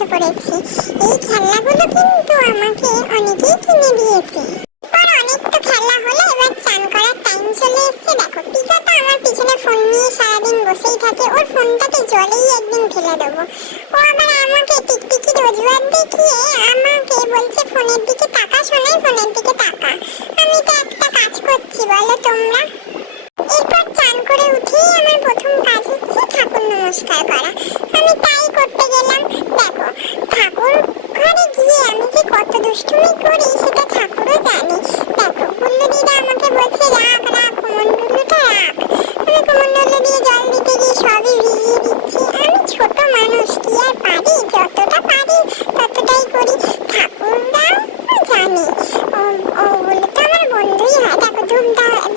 বসে পড়েছি। এই খেলনাগুলো কিন্তু আমাকে অনেকেই কিনে দিয়েছে। আর অনেক তো খেলা হলো, এবার চান করার টাইম চলে এসেছে। দেখো পিকা তো আমার পিছনে ফোন নিয়ে সারাদিন বসেই থাকে, ওর ফোনটাতে জলেই একদিন ফেলে দেবো। ও আবার আমাকে টিকটিকির অজুহাত দেখিয়ে আমাকে বলছে ফোনের দিকে তাকা শোনাই, ফোনের দিকে তাকা। আমি তো একটা কাজ করছি বলো তোমরা। এরপর চান করে উঠেই আমার প্রথম কাজ হচ্ছে ঠাকুর নমস্কার করা। আমি তাই করতে গেলাম। দেখো ঠাকুর ঘরে গিয়ে আমি যে কত দুষ্টুমি করি সেটা ঠাকুরও জানে। দেখো কুল্লু দিদা আমাকে বলছে রাখ রাখ কুমন্ডলুটা রাখ। আমি কুমন্ডলু দিয়ে জল দিতে গিয়ে সবই ভিজিয়ে দিচ্ছি। আমি ছোট মানুষ, কি আর পারি, যতটা পারি ততটাই করি। ঠাকুররাও জানে, ও বলে তো আমার বন্ধুই হয়। দেখো ধূপ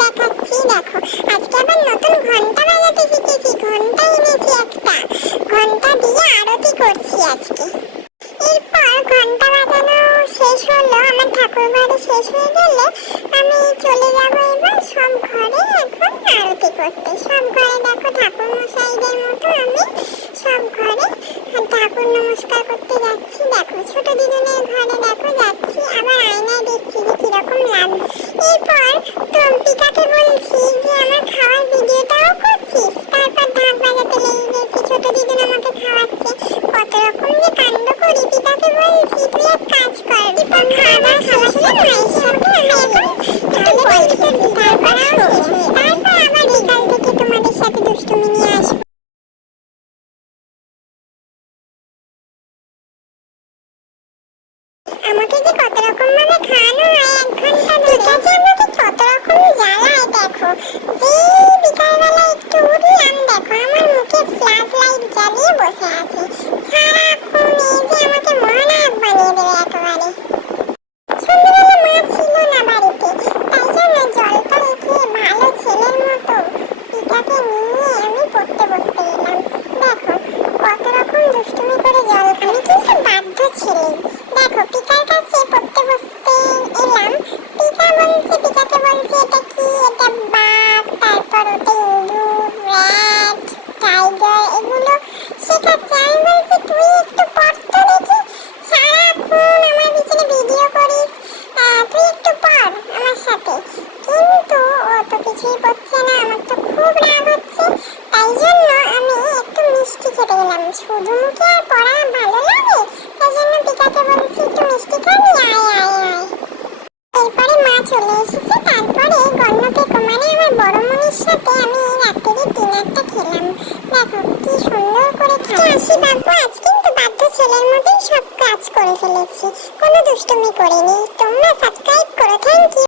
দেখাচ্ছি। দেখো আজকে আবার নতুন ঘন্টা বাজাতে শিখেছি, ঘন্টা এনেছি একটা, ঘন্টা দিয়ে আরতি করছি আজকে। এরপর ঘন্টা বাজানো শেষ হলো, আমার ঠাকুর ঘরে শেষ হয়ে গেলে আমি চলে যাবো এবার সব ঘরে এখন আরতি করতে। সব ঘরে দেখো ঠাকুর মশাইদের মতো আমি সব ঘরে ঠাকুর নমস্কার করতে যাচ্ছি। দেখো ছোট দিদুনের ঘরে দেখো যাচ্ছি, আবার আয়নায় দেখছি যে কিরকম লাগছে। এরপর তো পিকাকে বলছি যে আমার খাওয়ার ভিডিওটাও করছিস, তারপর ঢাক বাজাতে লেগে গেছি। ছোট দিদুন আমাকে খাওয়াচ্ছে, কত রকম যে কাণ্ড করি। পিকাকে বলছি তুই এক কাজ কর, এরপর খাওয়া শেষ হলে মায়ের সাথে আমি এখন একটু গল্প করি, তারপর শেষ হয়ে যায়। তারপর আবার বিকাল থেকে তোমাদের সাথে দুষ্টুমি নিয়ে আসবো। আমাকে যে কত রকম ভাবে খাওয়ানো হয়, 1 ঘন্টা ধরে যে আমাকে কত রকম জ্বালায়। দেখো যে বিকালবেলা একটু উঠলাম, দেখো আমার মুখে ফ্ল্যাশ লাইট জ্বালিয়ে বসে আছে। সারাক্ষণ এই যে আমাকে মহানায়ক বানিয়ে দেবে একেবারে। সন্ধ্যাবেলা মা ছিল না বাড়িতে, তাই জন্য জলটা রেখে ভালো ছেলের মতো পিকাকে নিয়ে আমি পড়তে বসতে গেলাম। দেখো কত রকম দুষ্টুমি করে জল খাই, আমি কিন্তু বাধ্য ছেলে। দেখো পিকার কাছে পড়তে বসতে এলাম। পিকাকে বলছে এটা কি, এটা বাঘ, তারপর ওটা ইঁদুর, র্যাট, টাইগার, এগুলো শেখাচ্ছে। আমি বলছি তুই একটু পড়তে দেখি, সারাক্ষণ আমার পিছনে ভিডিও করিস, তুই একটু পড় আমার সাথে। কিন্তু ও তো কিছুই পড়ছে না, আমার তো খুব রাগ হচ্ছে। তাই জন্য আমি একটু মিষ্টি খেতে গেলাম। শুধু মুখে আর পড়া ভালো লাগে, তাই জন্য পিকাকে বলছি একটু মিষ্টি খাবি, আয় আয় আয়। এরপরে মা চলে এসেছে, তারপরে গণপেকো মানে আমার বড় মনির সাথে আমি রাত্রে ডিনারটা খেলাম। দেখো কি সুন্দর করে আসি বাবু, আজ কিন্তু বাধ্য ছেলের মতোই সব কাজ করে ফেলেছি, কোনো দুষ্টুমি করিনি। তোমরা সাবস্ক্রাইব করো, থ্যাংক ইউ।